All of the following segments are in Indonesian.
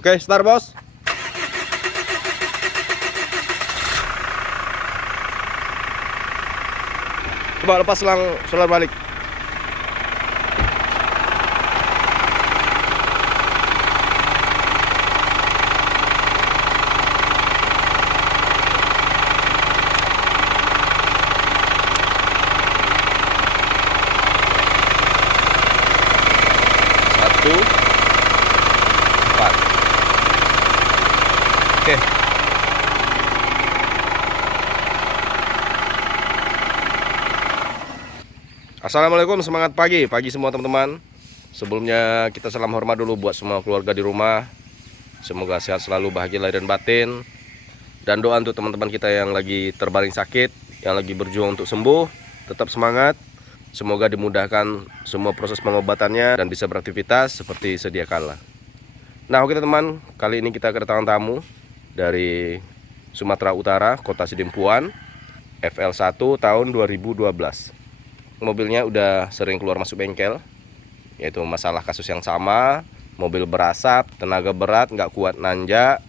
Oke, start bos. Coba lepas selang solar balik. Satu, empat. Oke. Assalamualaikum, semangat pagi semua teman-teman. Sebelumnya kita salam hormat dulu buat semua keluarga di rumah. Semoga sehat selalu, bahagia lahir dan batin. Dan doa untuk teman-teman kita yang lagi terbaring sakit, yang lagi berjuang untuk sembuh, tetap semangat. Semoga dimudahkan semua proses pengobatannya dan bisa beraktivitas seperti sedia kala. Nah oke teman, kali ini kita kedatangan tamu dari Sumatera Utara, Kota Sidimpuan, FL1 tahun 2012. Mobilnya udah sering keluar masuk bengkel, yaitu masalah kasus yang sama, mobil berasap, tenaga berat, nggak kuat nanjak,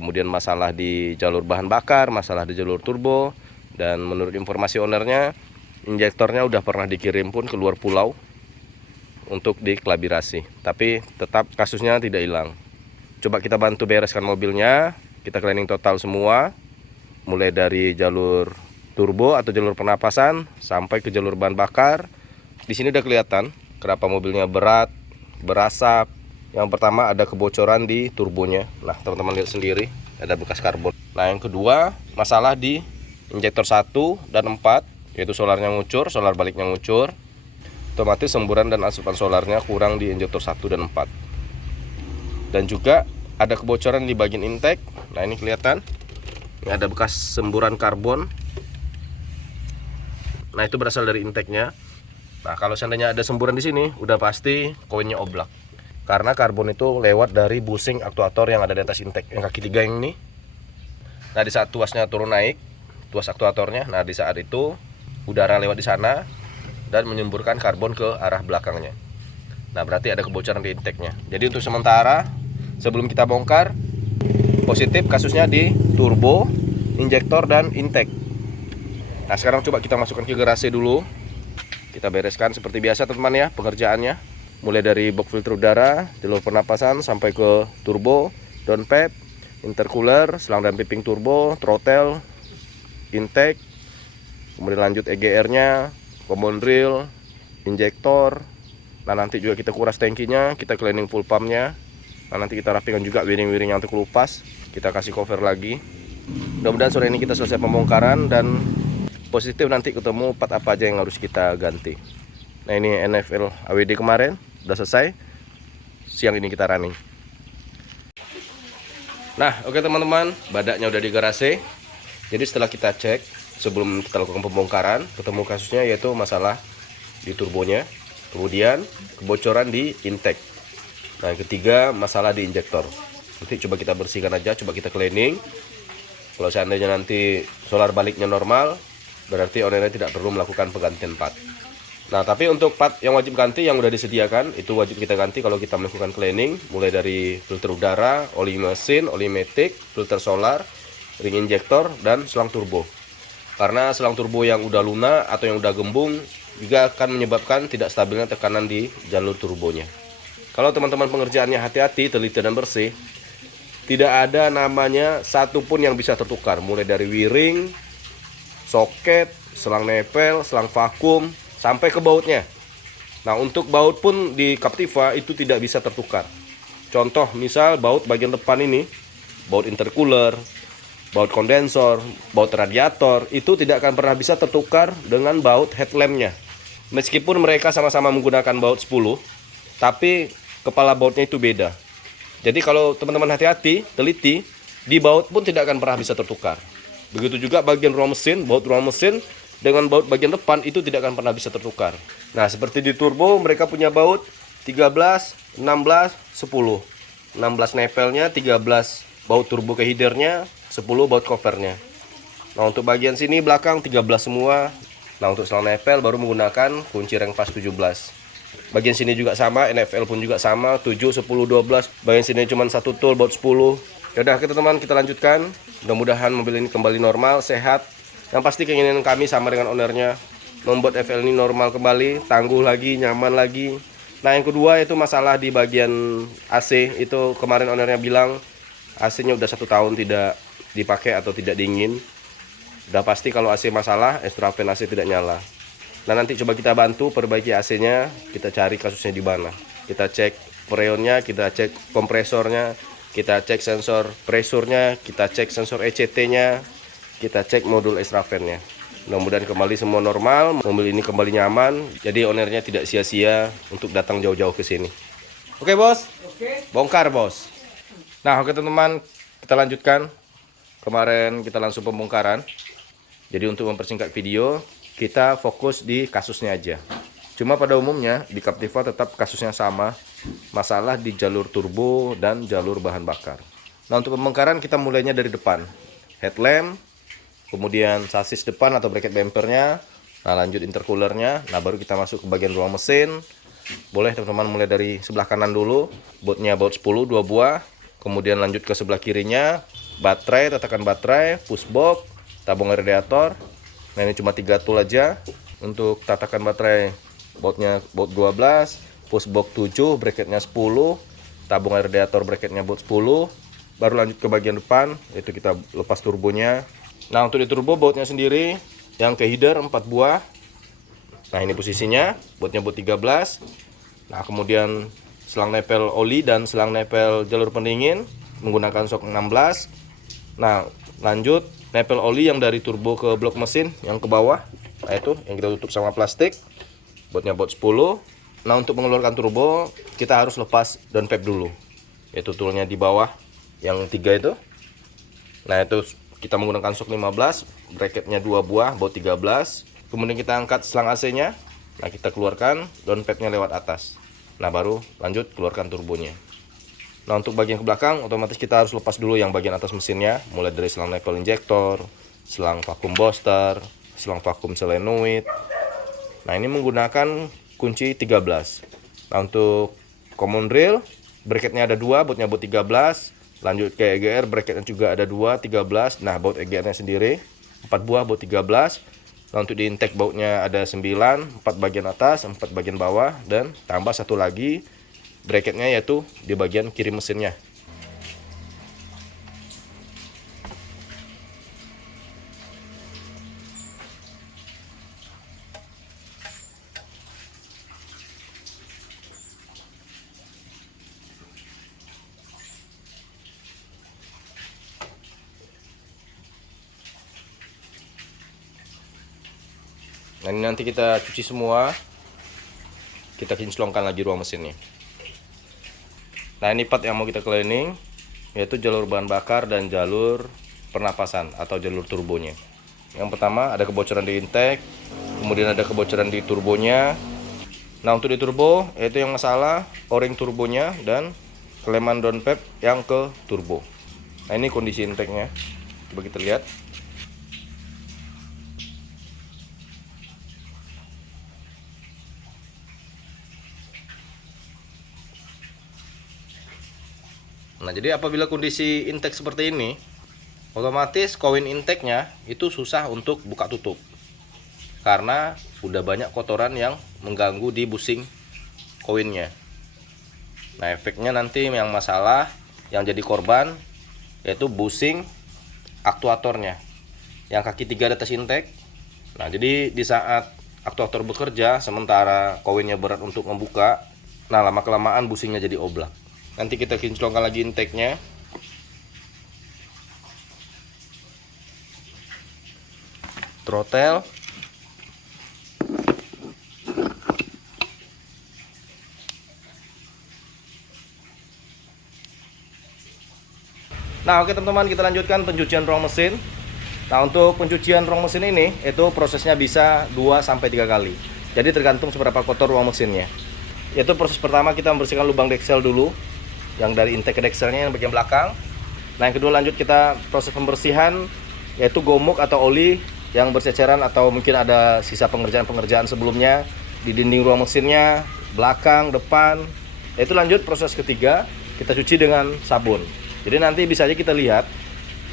kemudian masalah di jalur bahan bakar, masalah di jalur turbo, dan menurut informasi ownernya, injektornya udah pernah dikirim pun ke luar pulau untuk dikelaborasi, tapi tetap kasusnya tidak hilang. Coba kita bantu bereskan mobilnya, kita cleaning total semua, mulai dari jalur turbo atau jalur pernapasan sampai ke jalur bahan bakar. Di sini udah kelihatan kenapa mobilnya berat, berasap. Yang pertama ada kebocoran di turbonya. Nah, teman-teman lihat sendiri, ada bekas karbon. Nah, yang kedua, masalah di injektor 1 dan 4, yaitu solarnya ngucur, solar baliknya ngucur. Otomatis semburan dan asupan solarnya kurang di injektor 1 dan 4. Dan juga ada kebocoran di bagian intake. Nah, ini kelihatan. Ini ada bekas semburan karbon. Nah, itu berasal dari intake-nya. Nah, kalau seandainya ada semburan di sini, udah pasti koinnya oblak. Karena karbon itu lewat dari busing aktuator yang ada di atas intake, yang kaki 3 yang ini. Nah, di saat tuasnya turun naik, tuas aktuatornya, nah di saat itu udara lewat di sana dan menyemburkan karbon ke arah belakangnya. Nah, berarti ada kebocoran di intake-nya. Jadi untuk sementara, sebelum kita bongkar, positif kasusnya di turbo, injektor, dan intake. Nah, sekarang coba kita masukkan ke garasi dulu. Kita bereskan seperti biasa teman-teman ya pengerjaannya. Mulai dari box filter udara, jalur pernapasan sampai ke turbo, downpipe, intercooler, selang dan piping turbo, throttle, intake, kemudian lanjut EGR-nya, common rail, injektor. Nah, nanti juga kita kuras tangkinya, kita cleaning full pump-nya. Nah, nanti kita rapikan juga wiring-wiring yang terkelupas, kita kasih cover lagi. Mudah-mudahan sore ini kita selesai pembongkaran dan positif nanti ketemu part apa aja yang harus kita ganti. Nah, ini NFL AWD kemarin udah selesai. Siang ini kita running. Nah, oke teman-teman, badaknya udah di garasi. Jadi setelah kita cek sebelum kita lakukan pembongkaran, ketemu kasusnya yaitu masalah di turbonya, kemudian kebocoran di intake. Nah, yang ketiga masalah di injektor. Nanti coba kita bersihkan aja, coba kita cleaning. Kalau seandainya nanti solar baliknya normal, berarti ownernya tidak perlu melakukan penggantian part. Nah, tapi untuk part yang wajib ganti yang udah disediakan, itu wajib kita ganti kalau kita melakukan cleaning. Mulai dari filter udara, oli mesin, oli matic, filter solar, ring injektor, dan selang turbo. Karena selang turbo yang udah lunak atau yang udah gembung juga akan menyebabkan tidak stabilnya tekanan di jalur turbonya. Kalau teman-teman pengerjaannya hati-hati, teliti dan bersih, tidak ada namanya satupun yang bisa tertukar. Mulai dari wiring, soket, selang nepel, selang vakum, sampai ke bautnya. Nah, untuk baut pun di Captiva itu tidak bisa tertukar. Contoh, misal baut bagian depan ini, baut intercooler, baut kondensor, baut radiator, itu tidak akan pernah bisa tertukar dengan baut headlampnya. Meskipun mereka sama-sama menggunakan baut 10, tapi kepala bautnya itu beda. Jadi kalau teman-teman hati-hati, teliti, di baut pun tidak akan pernah bisa tertukar. Begitu juga bagian ruang mesin, baut ruang mesin dengan baut bagian depan itu tidak akan pernah bisa tertukar. Nah, seperti di turbo mereka punya baut 13, 16, 10. 16 nepelnya, 13 baut turbo ke headernya, 10 baut covernya. Nah, untuk bagian sini belakang 13 semua. Nah, untuk selang nepel baru menggunakan kunci ring pas 17. Bagian sini juga sama, NFL pun juga sama, 7, 10, 12. Bagian sini cuma satu tool, baut 10. Yaudah teman-teman, kita lanjutkan. Mudah-mudahan mobil ini kembali normal, sehat. Yang pasti keinginan kami sama dengan ownernya, membuat FL ini normal kembali, tangguh lagi, nyaman lagi. Nah yang kedua itu masalah di bagian AC. Itu kemarin ownernya bilang AC-nya udah 1 tahun tidak dipakai atau tidak dingin. Udah pasti kalau AC masalah, extra fan AC tidak nyala. Nah nanti coba kita bantu perbaiki AC-nya, kita cari kasusnya di mana. Kita cek freonnya, kita cek kompresornya, kita cek sensor presurnya, kita cek sensor ECT-nya, kita cek modul extra fan-nya. Mudah-mudahan kembali semua normal, mobil ini kembali nyaman, jadi ownernya tidak sia-sia untuk datang jauh-jauh ke sini. Oke bos? Oke. Bongkar bos. Nah oke teman-teman, kita lanjutkan. Kemarin kita langsung pembongkaran. Jadi untuk mempersingkat video, kita fokus di kasusnya aja. Cuma pada umumnya di Captiva tetap kasusnya sama, masalah di jalur turbo dan jalur bahan bakar. Nah untuk pembongkaran kita mulainya dari depan, headlamp, kemudian sasis depan atau bracket bumpernya, nah lanjut intercoolernya, nah baru kita masuk ke bagian ruang mesin. Boleh teman-teman mulai dari sebelah kanan dulu, bautnya baut 10 2 buah, kemudian lanjut ke sebelah kirinya, baterai, tatakan baterai, pushbox, tabung radiator. Nah ini cuma 3 tool aja. Untuk tatakan baterai bautnya baut 12, pushbox 7, bracketnya 10, tabung radiator bracketnya baut 10. Baru lanjut ke bagian depan, itu kita lepas turbonya. Nah untuk di turbo bautnya sendiri yang ke header 4 buah. Nah ini posisinya, bautnya baut 13. Nah kemudian selang nepel oli dan selang nepel jalur pendingin menggunakan shock 16. Nah lanjut nepel oli yang dari turbo ke blok mesin yang ke bawah, nah itu yang kita tutup sama plastik, bautnya baut 10. Nah untuk mengeluarkan turbo kita harus lepas downpipe dulu, yaitu toolnya di bawah yang 3 itu. Nah itu kita menggunakan shock 15, bracketnya 2 buah, baut 13. Kemudian kita angkat selang AC nya, nah kita keluarkan downpipe nya lewat atas. Nah baru lanjut keluarkan turbonya. Nah untuk bagian ke belakang otomatis kita harus lepas dulu yang bagian atas mesinnya, mulai dari selang nepel injektor, selang vakum booster, selang vakum solenoid. Nah ini menggunakan kunci 13. Nah untuk common rail, bracketnya ada 2, bautnya baut 13. Lanjut ke EGR, bracketnya juga ada 2, 13. Nah baut EGR nya sendiri 4 buah, baut 13. Nah untuk di intake bautnya ada 9, 4 bagian atas, 4 bagian bawah, dan tambah 1 lagi bracketnya yaitu di bagian kiri mesinnya. Nah ini nanti kita cuci semua, kita kinclongkan lagi ruang mesinnya. Nah ini part yang mau kita cleaning, yaitu jalur bahan bakar dan jalur pernapasan atau jalur turbonya. Yang pertama ada kebocoran di intake, kemudian ada kebocoran di turbonya. Nah untuk di turbo yaitu yang masalah o-ring turbonya dan keleman downpipe yang ke turbo. Nah ini kondisi intake-nya, coba kita lihat. Nah jadi apabila kondisi intake seperti ini, otomatis koin intake-nya itu susah untuk buka tutup karena udah banyak kotoran yang mengganggu di busing koinnya. Nah efeknya nanti yang masalah, yang jadi korban yaitu busing aktuatornya yang kaki 3 di atas intake. Nah jadi di saat aktuator bekerja sementara koinnya berat untuk membuka, nah lama kelamaan busingnya jadi oblak. Nanti kita kinclongkan lagi intake-nya. Throttle. Nah oke teman-teman, kita lanjutkan pencucian ruang mesin. Nah untuk pencucian ruang mesin ini itu prosesnya bisa 2-3 kali. Jadi tergantung seberapa kotor ruang mesinnya. Yaitu proses pertama kita membersihkan lubang deksel dulu, yang dari intake ke dekselnya yang bagian belakang. Nah yang kedua lanjut kita proses pembersihan, yaitu gomuk atau oli yang berceceran atau mungkin ada sisa pengerjaan sebelumnya di dinding ruang mesinnya. belakang, depan. Itu lanjut proses ketiga, kita cuci dengan sabun. Jadi nanti bisa aja kita lihat,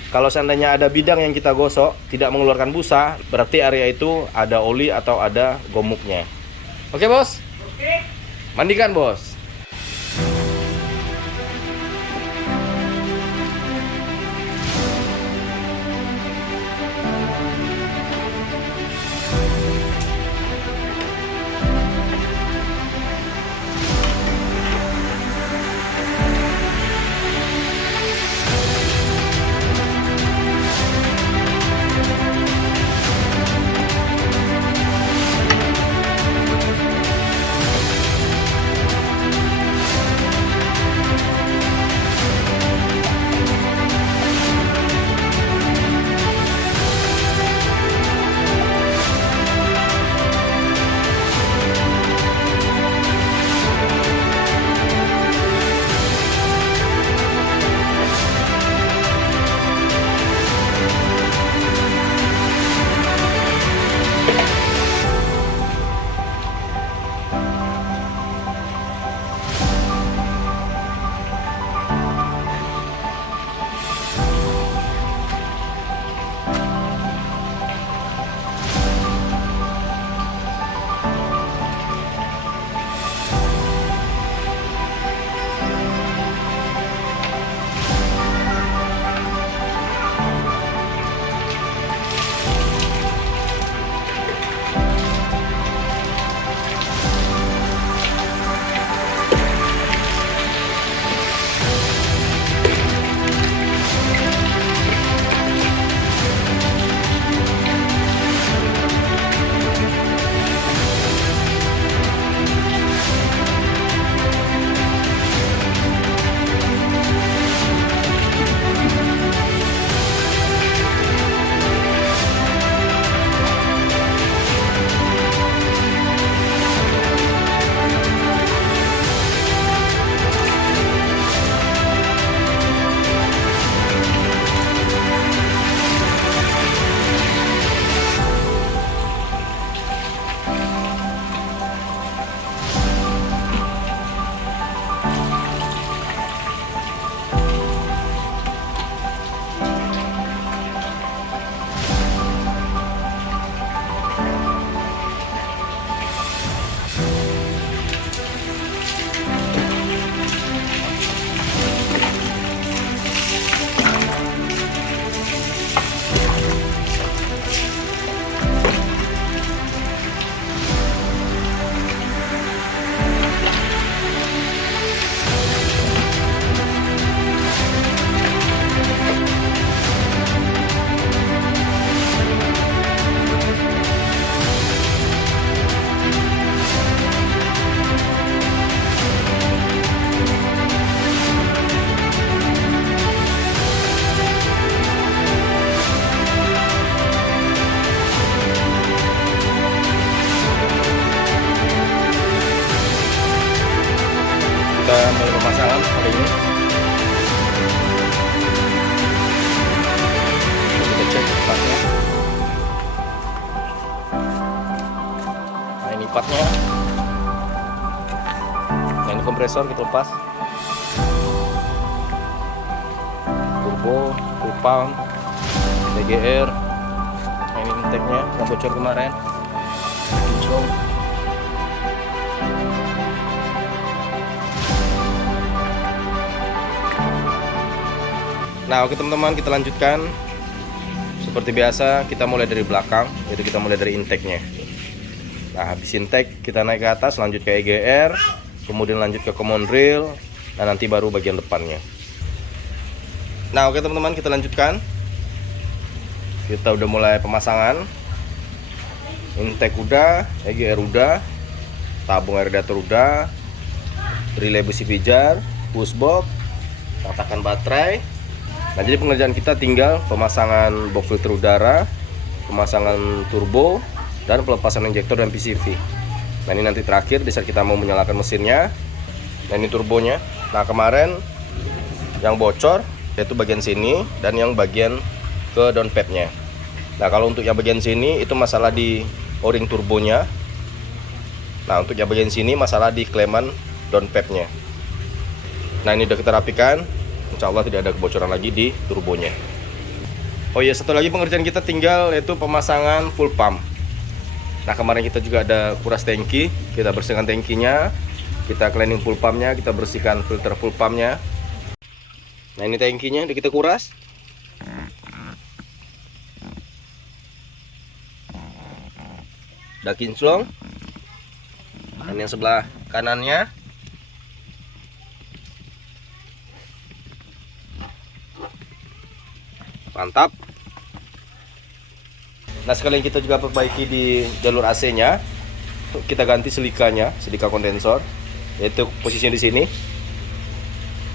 kalau seandainya ada bidang yang kita gosok tidak mengeluarkan busa, berarti area itu ada oli atau ada gomuknya. Oke bos? Oke. Mandikan bos. Kita mulai pemasangan hari ini. Kita cek partnya. Nah ini partnya. Nah ini kompresor kita lepas. Turbo, full pump, DGR. Nah ini intake-nya yang bocor kemarin. Kinclong. Nah oke teman-teman, kita lanjutkan. Seperti biasa kita mulai dari belakang, yaitu kita mulai dari intake-nya. Nah habis intake kita naik ke atas, lanjut ke EGR, kemudian lanjut ke common rail, dan nanti baru bagian depannya. Nah oke teman-teman, kita lanjutkan. Kita udah mulai pemasangan. Intake udah, EGR udah, tabung radiator udah, relay besi pijar, push box, tatakan baterai. Nah jadi pengerjaan kita tinggal pemasangan box filter udara, pemasangan turbo, dan pelepasan injektor dan PCV. Nah ini nanti terakhir di saat kita mau menyalakan mesinnya. Nah ini turbonya. Nah kemarin yang bocor yaitu bagian sini dan yang bagian ke downpipe-nya. Nah kalau untuk yang bagian sini itu masalah di o-ring turbonya. Nah, untuk yang bagian sini masalah di kleman downpipe-nya. Nah, ini udah kita rapikan. Insya Allah tidak ada kebocoran lagi di turbonya. Oh iya, satu lagi pengerjaan kita tinggal yaitu pemasangan full pump. Nah, kemarin kita juga ada kuras tangki. Kita bersihkan tangkinya, kita cleaning full pumpnya, kita bersihkan filter full pumpnya. Nah, ini tangkinya udah kita kuras. Udah kinclong. Dan yang sebelah kanannya mantap. Nah, sekalian kita juga perbaiki di jalur AC-nya. Kita ganti silikanya, silika kondensor, yaitu posisinya di sini.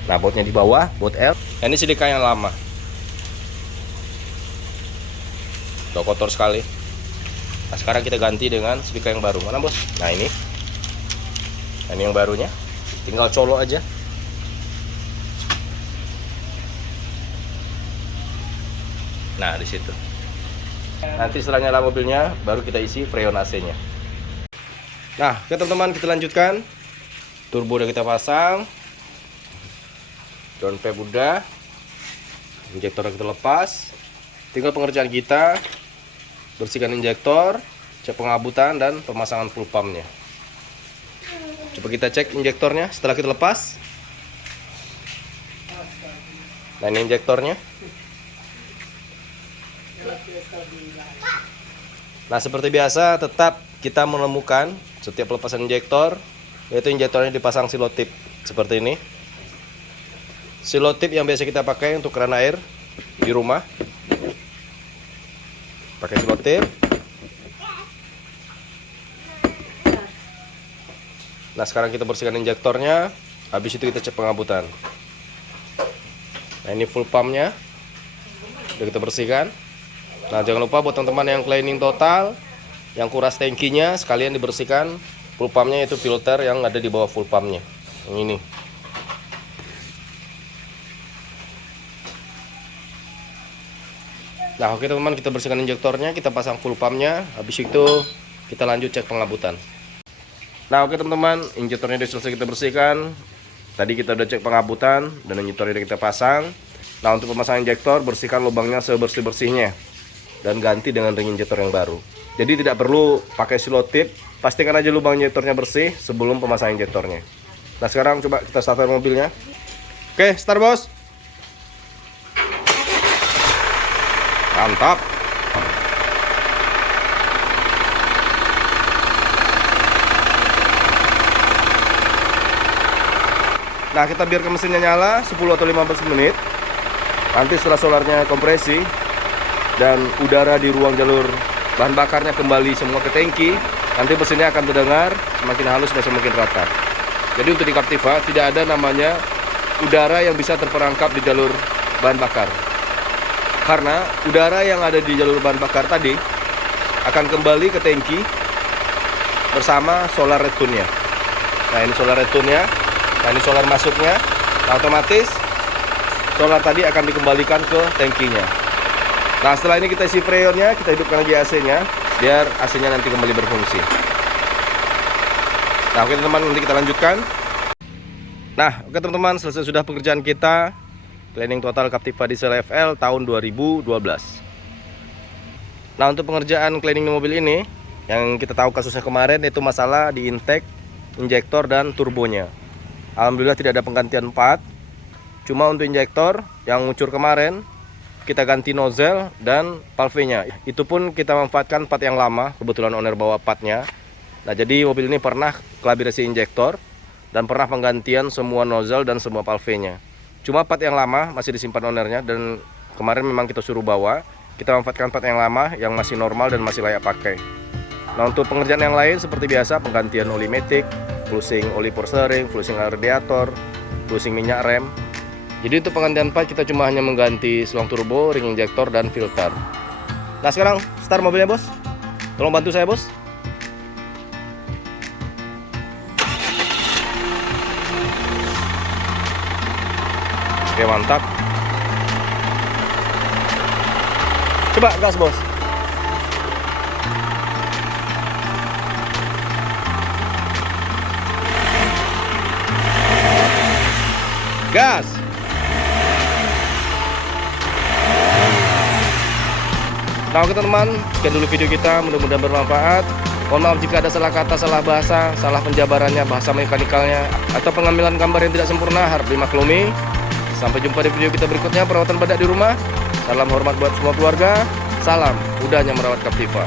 Nah, bautnya di bawah, baut L. Nah, ini silika yang lama. Udah kotor sekali. Nah, sekarang kita ganti dengan silika yang baru. Mana, Bos? Nah, ini. Nah, ini yang barunya. Tinggal colok aja. Nah, di situ. Nanti setelah nyala mobilnya baru kita isi freon AC-nya. Nah, oke teman-teman, kita lanjutkan. Turbo udah kita pasang. Downpipe udah. Injektor kita lepas. Tinggal pengerjaan kita. Bersihkan injektor, cek pengabutan dan pemasangan full pumpnya. Coba kita cek injektornya setelah kita lepas. Nah, ini injektornya. Nah, seperti biasa tetap kita menemukan setiap pelepasan injektor, yaitu injektornya dipasang silotip seperti ini. Silotip yang biasa kita pakai untuk keran air di rumah. Pakai silotip. Nah, sekarang kita bersihkan injektornya. Habis itu kita cek pengabutan. Nah, ini full pumpnya udah kita bersihkan. Nah, jangan lupa buat teman-teman yang cleaning total, yang kuras tangkinya sekalian dibersihkan full pumpnya, yaitu filter yang ada di bawah full pumpnya. Yang ini. Nah, oke teman-teman, kita bersihkan injektornya, kita pasang full pumpnya. Habis itu kita lanjut cek pengabutan. Nah, oke teman-teman, injektornya sudah selesai kita bersihkan. Tadi kita udah cek pengabutan dan injektornya udah kita pasang. Nah, untuk pemasangan injektor, bersihkan lubangnya sebersih-bersihnya dan ganti dengan ring injektor yang baru. Jadi tidak perlu pakai silotip, pastikan aja lubang injektornya bersih sebelum pemasangan injektornya. Nah, sekarang coba kita starter mobilnya. Oke, start, Bos. Mantap. Nah, kita biarkan mesinnya nyala 10 atau 15 menit. Nanti setelah solarnya kompresi dan udara di ruang jalur bahan bakarnya kembali semua ke tangki, nanti mesinnya akan terdengar semakin halus dan semakin rata. Jadi untuk di Captiva tidak ada namanya udara yang bisa terperangkap di jalur bahan bakar, karena udara yang ada di jalur bahan bakar tadi akan kembali ke tangki bersama solar return-nya. Nah, ini solar return-nya. Nah, ini solar masuknya. Nah, otomatis solar tadi akan dikembalikan ke tangkinya. Nah, setelah ini kita isi freonnya, kita hidupkan lagi AC-nya biar AC-nya nanti kembali berfungsi. Nah, oke teman-teman, nanti kita lanjutkan. Nah, oke teman-teman, selesai sudah pekerjaan kita cleaning total Captiva Diesel FL tahun 2012. Nah, untuk pengerjaan cleaning mobil ini yang kita tahu kasusnya kemarin itu masalah di intake, injektor dan turbonya. Alhamdulillah tidak ada penggantian part. Cuma untuk injektor yang ngucur kemarin kita ganti nozzle dan valve-nya. Itu pun kita memanfaatkan part yang lama, kebetulan owner bawa partnya. Nah, jadi mobil ini pernah kalibrasi injektor dan pernah penggantian semua nozzle dan semua valve-nya. Cuma part yang lama masih disimpan ownernya dan kemarin memang kita suruh bawa. Kita memanfaatkan part yang lama yang masih normal dan masih layak pakai. Nah, untuk pengerjaan yang lain seperti biasa, penggantian oli matic, flushing oli porcelain, flushing radiator, flushing minyak rem. Jadi untuk penggantian part kita cuma hanya mengganti selang turbo, ring injektor dan filter. Nah, sekarang start mobilnya, Bos. Tolong bantu saya, Bos. Oke, mantap. Coba gas, Bos. gas. Nah oke teman-teman, sekian dulu video kita, mudah-mudahan bermanfaat. Mohon maaf jika ada salah kata, salah bahasa, salah penjabarannya, bahasa mekanikalnya, atau pengambilan gambar yang tidak sempurna, harap dimaklumi. Sampai jumpa di video kita berikutnya, perawatan badak di rumah. Salam hormat buat semua keluarga. Salam, udahnya merawat Captiva.